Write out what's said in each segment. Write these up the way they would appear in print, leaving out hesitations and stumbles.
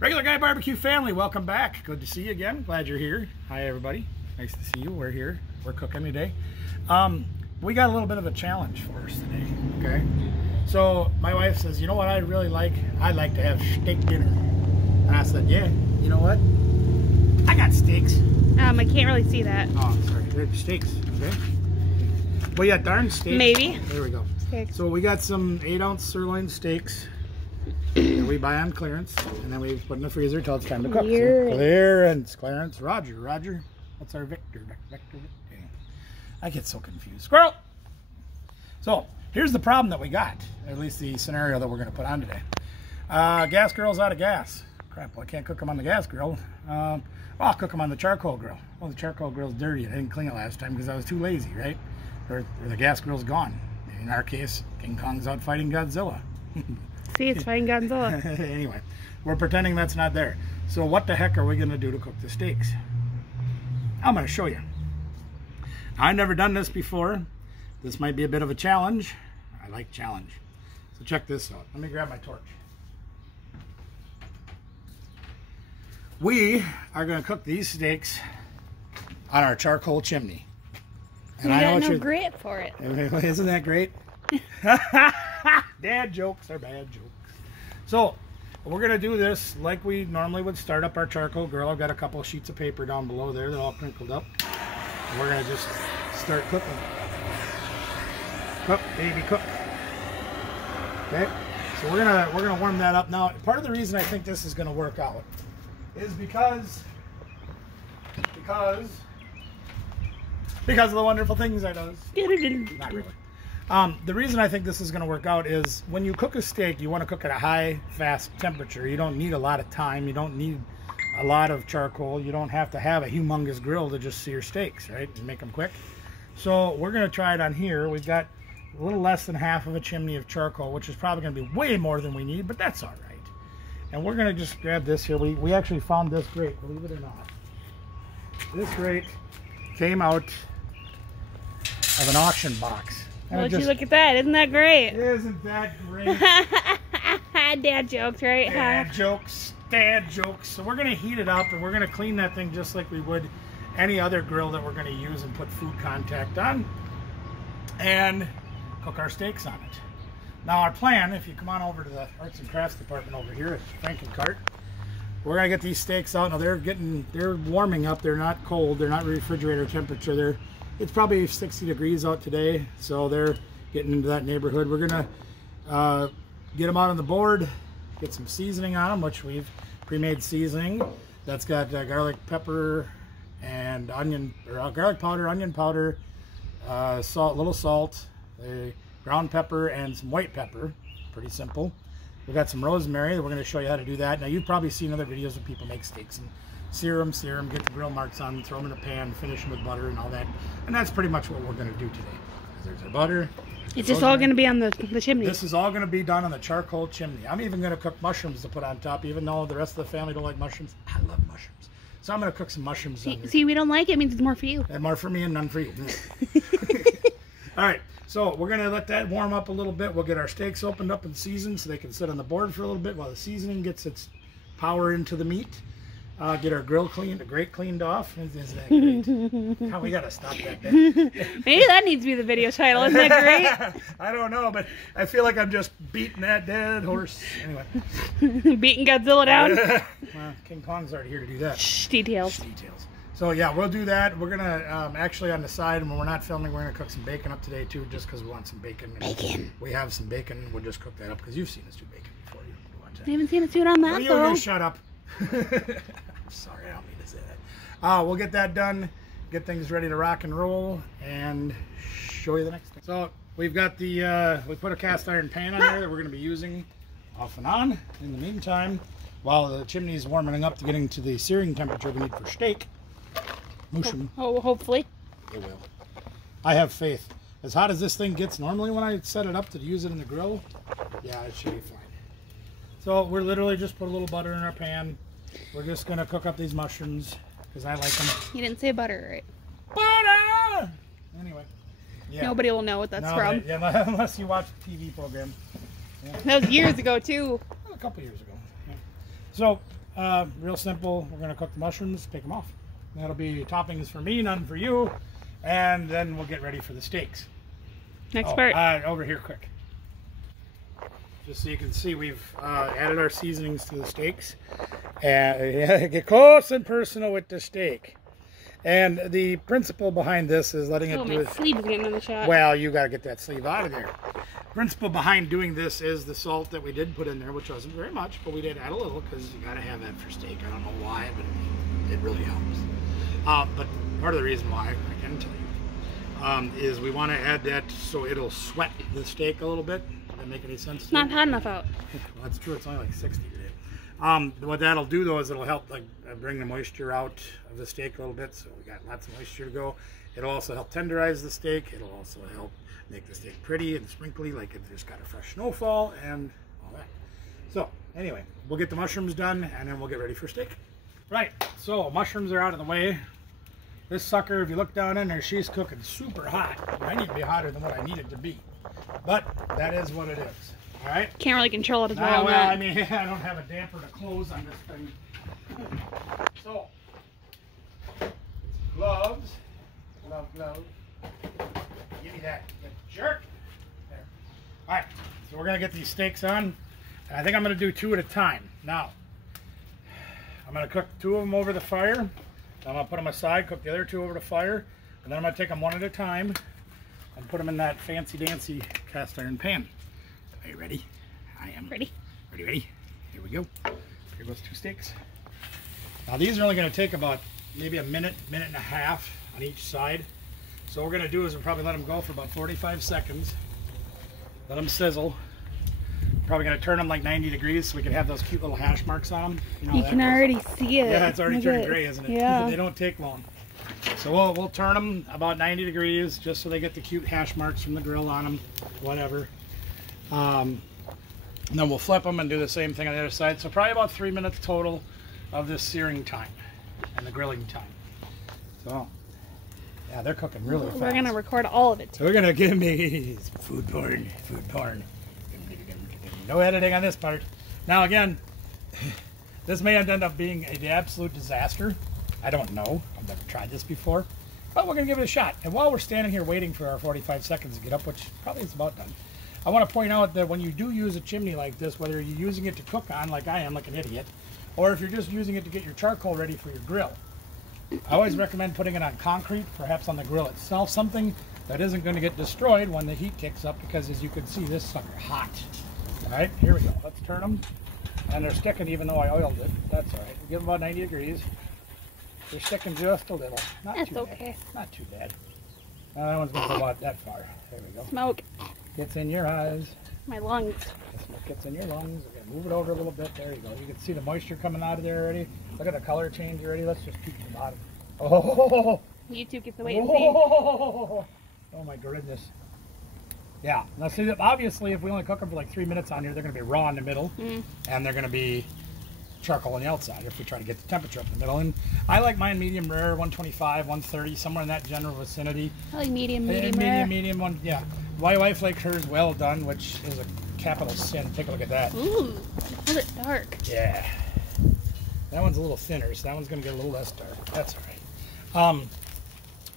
Regular Guy Barbecue family, welcome back. Good to see you again. Glad you're here. Hi, everybody. Nice to see you. We're here. We're cooking today. We got a little bit of a challenge for us today, okay? So my wife says, you know what I'd really like? I'd like to have steak dinner. And I said, yeah, you know what? I got steaks. I can't really see that. Oh, sorry. They're steaks, okay? Well, yeah, darn steaks. Maybe. There we go. Steaks. So we got some 8-ounce sirloin steaks that we buy on clearance, and then we put in the freezer until it's time to cook. So clearance, Clarence, Roger. What's our Victor? Victor. I get so confused. Squirrel! So, here's the problem that we got, at least the scenario that we're going to put on today. Gas grill's out of gas. Crap, well, I can't cook them on the gas grill. Well, I'll cook them on the charcoal grill. Well, the charcoal grill's dirty. I didn't clean it last time because I was too lazy, right? Or the gas grill's gone. In our case, King Kong's out fighting Godzilla. See, it's fighting Godzilla. Anyway, we're pretending that's not there. So what the heck are we going to do to cook the steaks? I'm going to show you. I've never done this before. This might be a bit of a challenge. I like challenge. So check this out. Let me grab my torch. We are going to cook these steaks on our charcoal chimney. And I got no grit for it. Isn't that great? Dad jokes are bad jokes. So we're going to do this like we normally would start up our charcoal grill. I've got a couple of sheets of paper down below there. They're all crinkled up. We're going to just start cooking. Cook, baby, cook. Okay, so we're gonna warm that up now. Part of the reason I think this is going to work out is because of the wonderful things I does. Not really. The reason I think this is going to work out is when you cook a steak, you want to cook at a high, fast temperature. You don't need a lot of time. You don't need a lot of charcoal. You don't have to have a humongous grill to just sear steaks, right? And make them quick. So we're going to try it on here. We've got a little less than half of a chimney of charcoal, which is probably going to be way more than we need, but that's all right. And we're going to just grab this here. We actually found this grate, believe it or not. This grate came out of an auction box. Would you look at that? Isn't that great? Isn't that great? Dad jokes, right? Dad jokes. So we're going to heat it up and we're going to clean that thing just like we would any other grill that we're going to use and put food contact on and cook our steaks on it. Now our plan, if you come on over to the arts and crafts department over here at Frankencart, we're going to get these steaks out. Now they're warming up. They're not cold. They're not refrigerator temperature. It's probably 60 degrees out today, so they're getting into that neighborhood. We're going to get them out on the board, get some seasoning on them, which we've pre-made seasoning. That's got garlic, pepper, and onion, or garlic powder, onion powder, salt, little salt, ground pepper, and some white pepper. Pretty simple. We've got some rosemary. We're going to show you how to do that. Now, you've probably seen other videos of people make steaks and sear them, get the grill marks on, throw them in a pan, finish them with butter and all that. And that's pretty much what we're going to do today. There's our butter. It's just all going to be on the chimney. This is all going to be done on the charcoal chimney. I'm even going to cook mushrooms to put on top, even though the rest of the family don't like mushrooms. I love mushrooms. So I'm going to cook some mushrooms. See, we don't like it. It means it's more for you. And more for me and none for you. All right. So we're going to let that warm up a little bit. We'll get our steaks opened up and seasoned so they can sit on the board for a little bit while the seasoning gets its power into the meat. Get our grill cleaned, the grate cleaned off. Isn't that great? We got to stop that bit. Maybe that needs to be the video title. Isn't that great? I don't know, but I feel like I'm just beating that dead horse. Anyway. Beating Godzilla down? Well, King Kong's already here to do that. Shh, details. Details. So yeah, we'll do that. We're going to, actually on the side, when we're not filming, we're going to cook some bacon up today too, just because we want some bacon. Bacon. We have some bacon. We'll just cook that up because you've seen us do bacon before. I haven't seen us do it on that, though. Shut up. Sorry, I don't mean to say that. We'll get that done, get things ready to rock and roll, and show you the next thing. So we've got the, we put a cast iron pan on there that we're going to be using off and on. In the meantime, while the chimney is warming up to getting to the searing temperature we need for steak, mushroom. Oh, hopefully. It will. I have faith. As hot as this thing gets normally when I set it up to use it in the grill, yeah, it should be fine. So we're literally just put a little butter in our pan. We're just going to cook up these mushrooms because I like them. You didn't say butter, right? Butter! Anyway. Yeah. Nobody will know what that's from. Yeah, unless you watch the TV program. Yeah. That was years ago, too. A couple years ago. Yeah. So real simple. We're going to cook the mushrooms, take them off. That'll be toppings for me, none for you. And then we'll get ready for the steaks. Next part. Over here quick. Just so you can see, we've added our seasonings to the steaks. And get close and personal with the steak. And the principle behind this is letting it do my it. sleeve's getting in the shot. Well, you got to get that sleeve out of there. Principle behind doing this is the salt that we did put in there, which wasn't very much, but we did add a little because you got to have that for steak. I don't know why, but it really helps. But part of the reason why, I can tell you, is we want to add that so it'll sweat the steak a little bit. Does that make any sense? It's not hot enough out. Well, that's true. It's only like 60 today. What that'll do though is it'll help like bring the moisture out of the steak a little bit, so we got lots of moisture to go. It'll also help tenderize the steak. It'll also help make the steak pretty and sprinkly, like if there's got a fresh snowfall and all that. So anyway, we'll get the mushrooms done and then we'll get ready for steak. Right, so mushrooms are out of the way. This sucker, if you look down in there, she's cooking super hot. I need to be hotter than what I need it to be, but that is what it is. All right. Can't really control it as well. Well, I mean, I don't have a damper to close on this thing. So, gloves. Gloves. Give me that, you jerk. There. All right, so we're gonna get these steaks on. And I think I'm gonna do 2 at a time. Now, I'm gonna cook 2 of them over the fire. I'm gonna put them aside, cook the other 2 over the fire, and then I'm gonna take them 1 at a time and put them in that fancy dancy cast iron pan. Are you ready? I am. Ready. Ready. Here we go. Here goes 2 steaks. Now these are only going to take about maybe a minute, minute and a half on each side. So what we're going to do is we'll probably let them go for about 45 seconds. Let them sizzle. Probably going to turn them like 90 degrees so we can have those cute little hash marks on them. You can already see it. Yeah, it's already turning gray, isn't it? Yeah. They don't take long. So we'll turn them about 90 degrees just so they get the cute hash marks from the grill on them, whatever. And then we'll flip them and do the same thing on the other side. So probably about 3 minutes total of this searing time and the grilling time. So yeah, they're cooking really fast. We're gonna record all of it. So we're gonna give me food porn. No editing on this part. Now again, this may end up being an absolute disaster. I don't know. I've never tried this before, but we're gonna give it a shot. And while we're standing here waiting for our 45 seconds to get up, which probably is about done, I want to point out that when you do use a chimney like this, whether you're using it to cook on like I am, like an idiot, or if you're just using it to get your charcoal ready for your grill, I always recommend putting it on concrete, perhaps on the grill itself, something that isn't going to get destroyed when the heat kicks up, because as you can see, this sucker hot. All right, here we go. Let's turn them. And they're sticking even though I oiled it. That's all right. We'll give them about 90 degrees. They're sticking just a little. That's okay. Not too bad. That one's going to go out that far. There we go. Smoke. Gets in your eyes. My lungs. The smoke gets in your lungs. Okay, move it over a little bit. There you go. You can see the moisture coming out of there already. Look at the color change already. Let's just peek at the bottom. Oh! YouTube gets to wait and see. Oh my goodness. Yeah. Now see, obviously, if we only cook them for like 3 minutes on here, they're going to be raw in the middle, and they're going to be charcoal on the outside if we try to get the temperature up in the middle. And I like mine medium rare, 125, 130, somewhere in that general vicinity. I like medium rare. Medium one, yeah. My wife likes hers well done, which is a capital sin. Take a look at that. Ooh, a bit dark. Yeah. That one's a little thinner, so that one's going to get a little less dark. That's all right.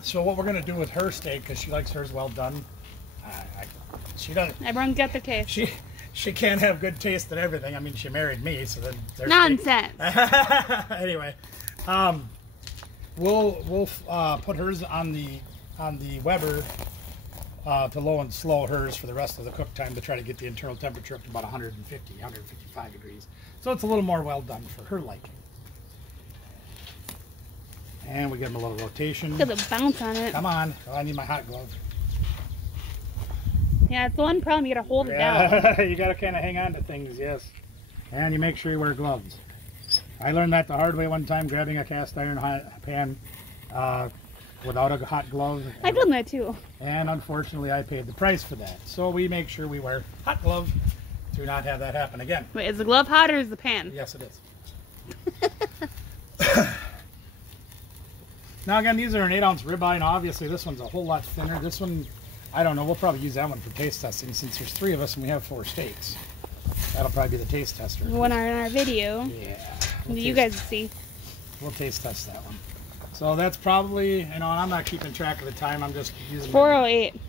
So what we're going to do with her steak, because she likes hers well done, she doesn't. Everyone's got their taste. She can't have good taste in everything. I mean, she married me, so then there's nonsense. Anyway, we'll put hers on the Weber to low and slow hers for the rest of the cook time to try to get the internal temperature up to about 150, 155 degrees. So it's a little more well done for her liking. And we give them a little rotation. Look at the bounce on it. Come on. Oh, I need my hot glove. Yeah, it's the one problem. You gotta hold it down. You gotta kind of hang on to things, yes. And you make sure you wear gloves. I learned that the hard way one time, grabbing a cast iron pan without a hot glove. I've done that too. And unfortunately, I paid the price for that. So we make sure we wear hot glove to not have that happen again. Wait, is the glove hot or is the pan? Yes, it is. Now again, these are an 8-ounce ribeye, and obviously this one's a whole lot thinner. This one, I don't know, we'll probably use that one for taste testing since there's 3 of us and we have 4 steaks. That'll probably be the taste tester. One in our video. Yeah. You guys see. We'll taste test that one. So that's probably, you know, I'm not keeping track of the time. I'm just using 4:08.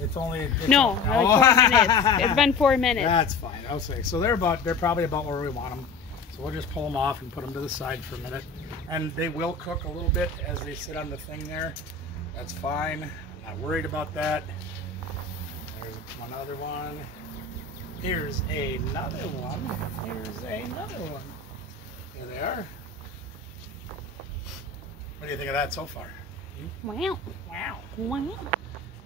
It's only... No, like 4 minutes. It's been 4 minutes. That's fine. I'll say. So they're probably about where we want them. So we'll just pull them off and put them to the side for a minute. And they will cook a little bit as they sit on the thing there. That's fine. I'm not worried about that. There's one other one. Here's another one. Here's another one. Here they are. What do you think of that so far? Wow. Wow. Wow.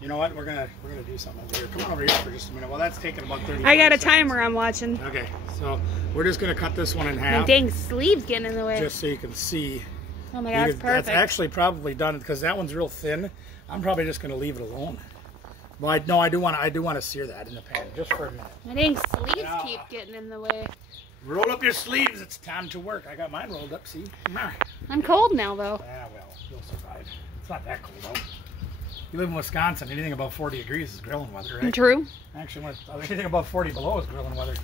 You know what? We're gonna do something over here. Come on over here for just a minute. Well, that's taking about 30 I got a seconds. timer I'm watching. Okay, so we're just gonna cut this one in My half, dang sleeve's getting in the way. just so you can see. Oh my god, it's perfect. That's actually probably done because that one's real thin. I'm probably just gonna leave it alone. Well, I do want to sear that in the pan just for a minute. My dang sleeves Yeah. keep getting in the way. Roll up your sleeves. It's time to work. I got mine rolled up. See? I'm cold now though. Ah, well, you'll survive. It's not that cold though. You live in Wisconsin. Anything above 40 degrees is grilling weather, right? True. Actually, anything above 40 below is grilling weather.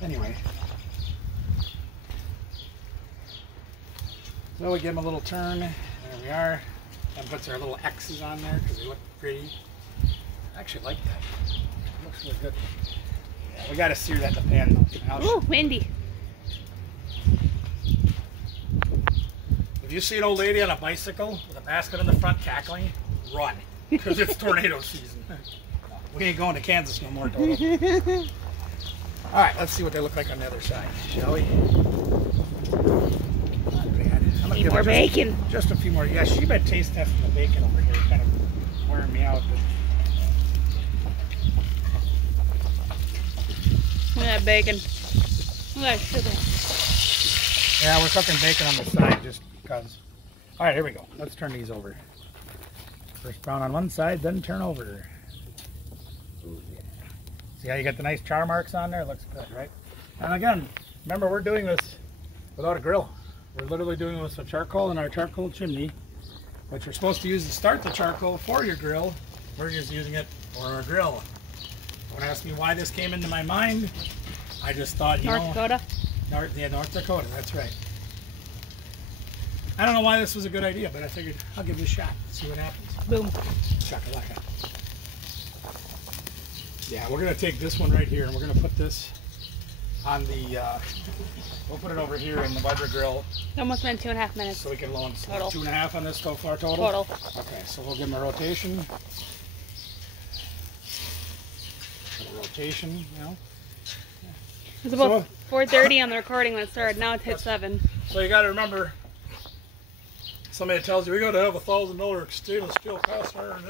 Anyway. So we give them a little turn. There we are. And puts our little X's on there because they look pretty. I actually like that. It looks really good. Yeah, we got to sear that in the pan though. Ooh, windy. If you see an old lady on a bicycle with a basket in the front cackling, run. Because it's tornado season. We ain't going to Kansas no more, Toto. Alright, let's see what they look like on the other side, shall we? Not bad. I'm gonna Need give more it bacon. just a few more. Yeah, she been taste testing the bacon over here, kind of wearing me out. Look at that bacon. Look at that sugar. Yeah, we're cooking bacon on the side just because. Alright, here we go. Let's turn these over. First brown on one side, then turn over. Ooh, yeah. See how you got the nice char marks on there? It looks good, right? And again, remember we're doing this without a grill. We're literally doing this with charcoal in our charcoal chimney, which you're supposed to use to start the charcoal for your grill. We're just using it for our grill. Don't ask me why this came into my mind. I just thought, you know... North Dakota. North Dakota, that's right. I don't know why this was a good idea, but I figured I'll give it a shot, see what happens. Boom. Shakalaka. Yeah, we're gonna take this one right here and we're gonna put this on the, we'll put it over here in the Weber grill. Almost been 2.5 minutes. So we can load Total. 2.5 on this so far total? Total. Okay, so we'll give them a rotation. A rotation, you know. It was about 4:30 on the recording when it started. Now it's hit 7. So you gotta remember, somebody tells you we gotta have $1,000 stainless steel cast iron.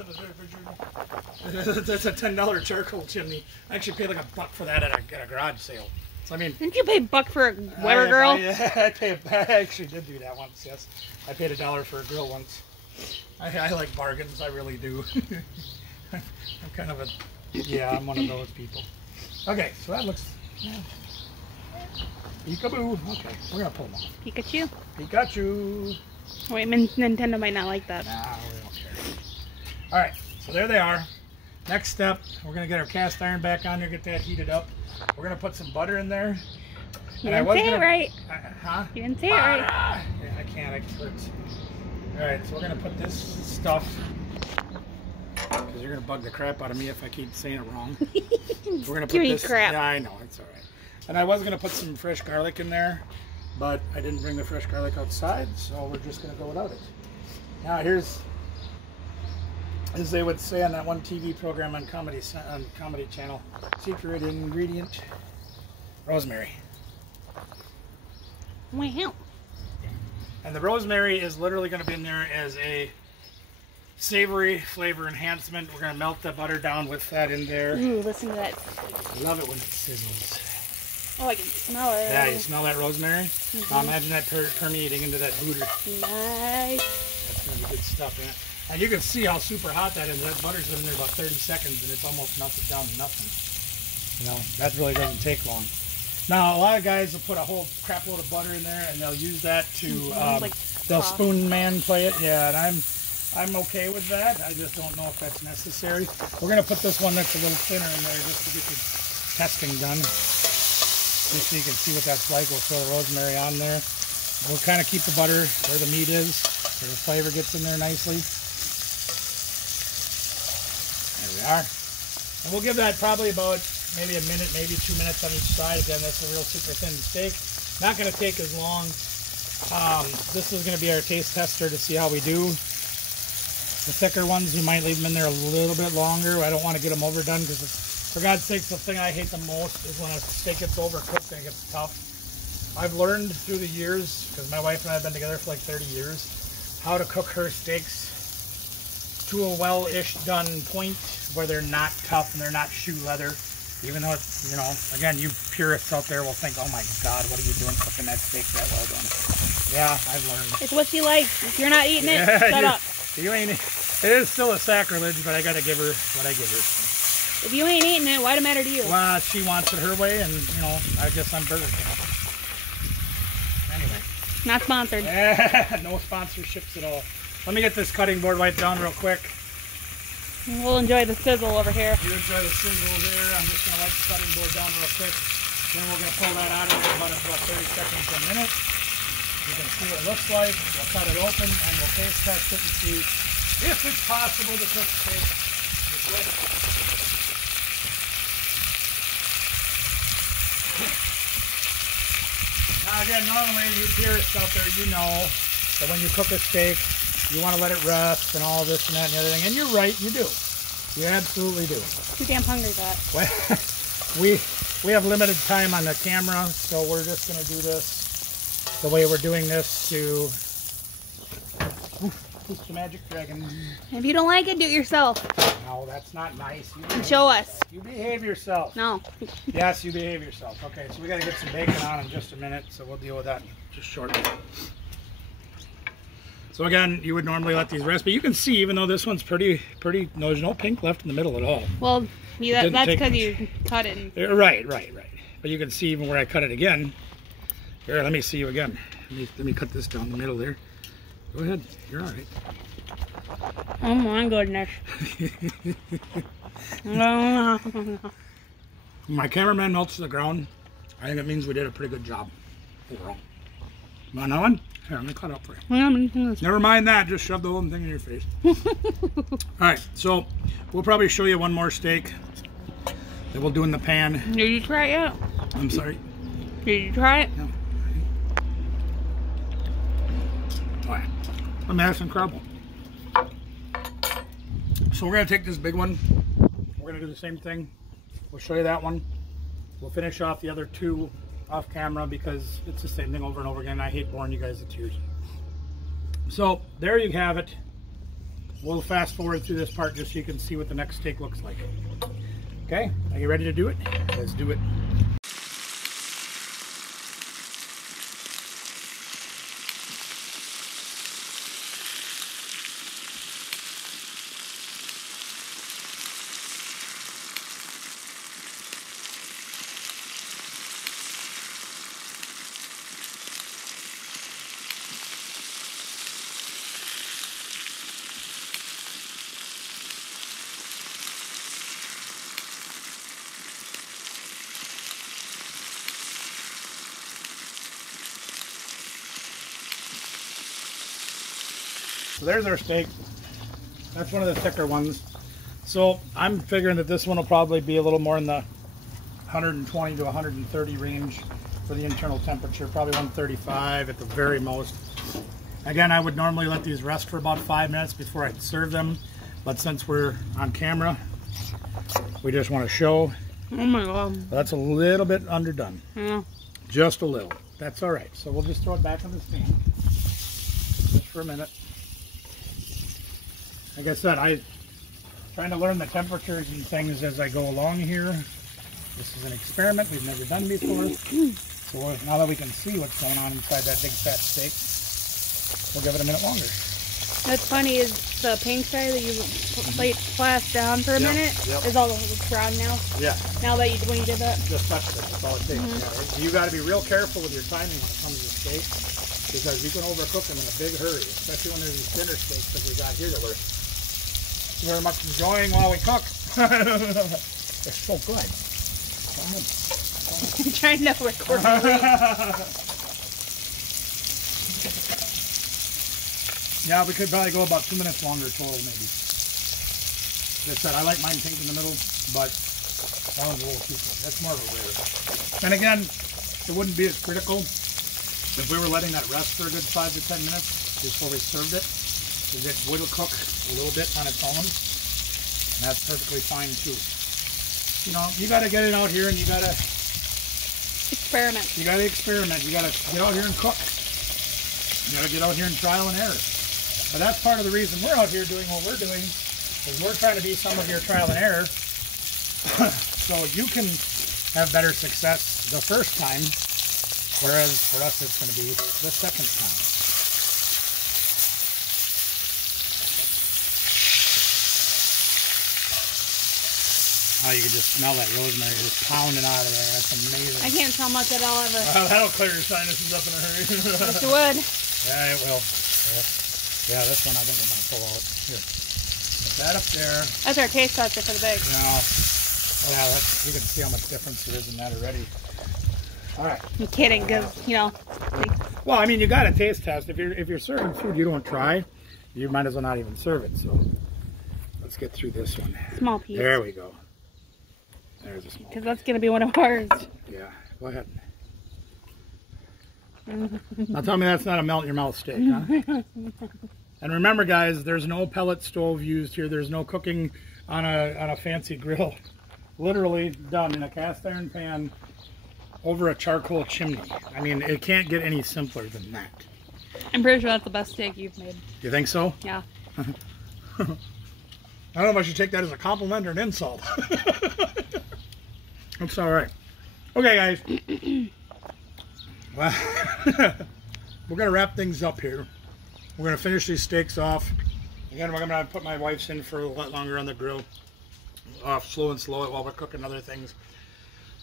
That's a $10 charcoal chimney. I actually paid like $1 for that at a garage sale. So I mean, Didn't you pay $1 for a Weber grill? Yeah, I actually did do that once. Yes, I paid $1 for a grill once. I like bargains. I really do. I'm kind of I'm one of those people. Okay, so that looks. Yeah. Peekaboo. Okay, we're gonna pull them off. Pikachu. Pikachu. Wait, Nintendo might not like that. Nah, we don't care. All right, so there they are. Next step, we're gonna get our cast iron back on there, get that heated up. We're gonna put some butter in there. You didn't say it right. Huh? You didn't say it right. Yeah, I can't. It hurts. All right, so we're gonna put this stuff. Because you're gonna bug the crap out of me if I keep saying it wrong. We're gonna put this. Crap. Yeah, I know, it's all right. And I was gonna put some fresh garlic in there, but I didn't bring the fresh garlic outside, so we're just gonna go without it. Now here's, as they would say on that one TV program on Comedy Channel, secret ingredient: rosemary. Wow. And the rosemary is literally going to be in there as a savory flavor enhancement. We're going to melt the butter down with that in there. Ooh, listen to that. I love it when it sizzles. Oh, I can smell it. Yeah, you smell that rosemary? Now imagine that permeating into that booter. Nice. That's going to be good stuff, man. And you can see how super hot that is. That butter's been in there about 30 seconds and it's almost melted down to nothing. You know, that really doesn't take long. Now, a lot of guys will put a whole crap load of butter in there and they'll use that to, they'll spoon man play it. Yeah, and I'm okay with that. I just don't know if that's necessary. We're going to put this one that's a little thinner in there just to get testing done. Just so you can see what that's like. We'll throw the rosemary on there. We'll kind of keep the butter where the meat is, so the flavor gets in there nicely. There we are. And we'll give that probably about maybe a minute, maybe 2 minutes on each side. Again, that's a real super thin steak. Not going to take as long. This is going to be our taste tester to see how we do. The thicker ones, we might leave them in there a little bit longer. I don't want to get them overdone because, for God's sakes, the thing I hate the most is when a steak gets overcooked and it gets tough. I've learned through the years, because my wife and I have been together for like 30 years, how to cook her steaks to a well-ish done point where they're not tough and they're not shoe leather. Even though it's, you know, again, you purists out there will think, oh my God, what are you doing cooking that steak that well done? Yeah, I've learned. It's what she likes. If you're not eating it, shut up. You ain't. It is still a sacrilege, but I got to give her what I give her. If you ain't eating it, why'd it matter to you? Well, she wants it her way, and, you know, I guess I'm Burger King. Anyway. Not sponsored. No sponsorships at all. Let me get this cutting board wiped down real quick. We'll enjoy the sizzle over here. You enjoy the sizzle there. I'm just going to wipe the cutting board down real quick. Then we're going to pull that out of there about 30 seconds to a minute. You can see what it looks like. We'll cut it open and we'll taste test it and see if it's possible to cook steak this way. Now again, normally you purists out there, you know that when you cook a steak, you want to let it rest and all this and that and the other thing. And you're right, you do. You absolutely do. Too damn hungry for that. Well, we have limited time on the camera, so we're just going to do this the way we're doing this to the magic dragon. If you don't like it, do it yourself. No, that's not nice. Show us. You behave yourself. No. Yes, you behave yourself. Okay, so we got to get some bacon on in just a minute, so we'll deal with that just shortly. So again, you would normally let these rest, but you can see, even though this one's pretty, there's no pink left in the middle at all. Well, that's because you cut it. Right. But you can see even where I cut it again. Here, let me see you again. Let me cut this down the middle there. Go ahead. You're all right. Oh my goodness. My cameraman melts to the ground. I think it means we did a pretty good job overall. You want another one? Here, let me cut up for you. Never mind that. Just shove the whole thing in your face. All right, so we'll probably show you one more steak that we'll do in the pan. Did you try it yet? I'm sorry. Did you try it? No. Oh, yeah. I mean, that's incredible. So we're going to take this big one. We're going to do the same thing. We'll show you that one. We'll finish off the other two off camera because it's the same thing over and over again. I hate boring you guys to tears. So there you have it. We'll fast forward through this part just so you can see what the next steak looks like. Okay, are you ready to do it? Let's do it. So there's our steak. That's one of the thicker ones. So I'm figuring that this one will probably be a little more in the 120 to 130 range for the internal temperature, probably 135 at the very most. Again, I would normally let these rest for about 5 minutes before I serve them, but since we're on camera, we just want to show. Oh my God. That's a little bit underdone. Yeah. Just a little. That's all right. So we'll just throw it back in the stand just for a minute. Like I said, I'm trying to learn the temperatures and things as I go along here. This is an experiment we've never done before. So now that we can see what's going on inside that big fat steak, we'll give it a minute longer. That's funny is the pink side that you flashed down for a minute is all brown now. Yeah. Now that when you did that. Just touched it. That's all it takes. Yeah. You got to be real careful with your timing when it comes to steak because you can overcook them in a big hurry, especially when they're these thinner steaks that we got here that we're very much enjoying while we cook. They're so good. I'm trying to record my Yeah, we could probably go about 2 minutes longer total, maybe. Like I said, I like mine pink in the middle, but that one's a little too quick. That's more of a rare. And again, it wouldn't be as critical if we were letting that rest for a good 5 to 10 minutes before we served it, because it will cook a little bit on its own, and that's perfectly fine too. You know, you got to get it out here, and you got to experiment. You got to experiment. You got to get out here and cook. You got to get out here and trial and error. But that's part of the reason we're out here doing what we're doing, is we're trying to be some of your trial and error, so you can have better success the first time, whereas for us it's going to be the second time. Oh, you can just smell that rosemary just pounding out of there. That's amazing. I can't smell much at all ever. That'll clear your sinuses up in a hurry. Yes, it would. Yeah, it will. Yeah, this one I think I'm going to pull out. Here. Put that up there. That's our taste tester for the bag. Yeah, you can see how much difference there is in that already. All right. I'm kidding, because, you know. Well, I mean, you got to taste test. If you're serving food you don't try, you might as well not even serve it. So let's get through this one. Small piece. There we go. There's a small piece. Because that's going to be one of ours. Yeah, go ahead. Now tell me that's not a melt-in-your-mouth steak, huh? And remember, guys, there's no pellet stove used here. There's no cooking on a fancy grill. Literally done in a cast iron pan over a charcoal chimney. I mean, it can't get any simpler than that. I'm pretty sure that's the best steak you've made. You think so? Yeah. I don't know if I should take that as a compliment or an insult. That's all right. Okay, guys. Well, we're going to wrap things up here. We're going to finish these steaks off. Again, we're going to put my wife's in for a lot longer on the grill. Slow and slow it while we're cooking other things.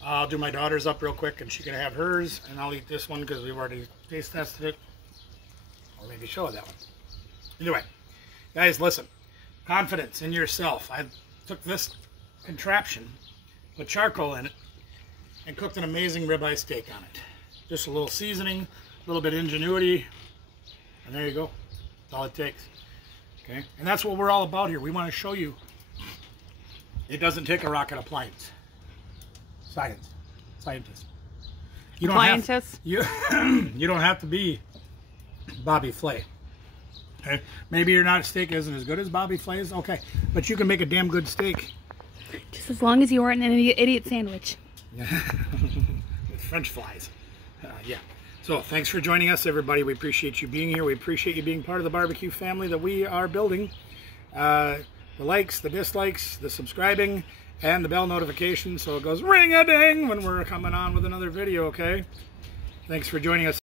I'll do my daughter's up real quick, and she can have hers, and I'll eat this one because we've already taste tested it. Or maybe show her that one. Anyway, guys, listen. Confidence in yourself. I took this contraption, put charcoal in it, and cooked an amazing ribeye steak on it. Just a little seasoning, a little bit of ingenuity, and there you go. That's all it takes. Okay, and that's what we're all about here. We want to show you it doesn't take a rocket appliance. Scientist. You don't Appliances? you don't have to be Bobby Flay. Okay, maybe your steak isn't as good as Bobby Flay's. Okay, but you can make a damn good steak. Just as long as you aren't an idiot sandwich. With French fries. Yeah. So thanks for joining us, everybody. We appreciate you being here. We appreciate you being part of the barbecue family that we are building. The likes, the dislikes, the subscribing, and the bell notification so it goes ring-a-ding when we're coming on with another video, okay? Thanks for joining us.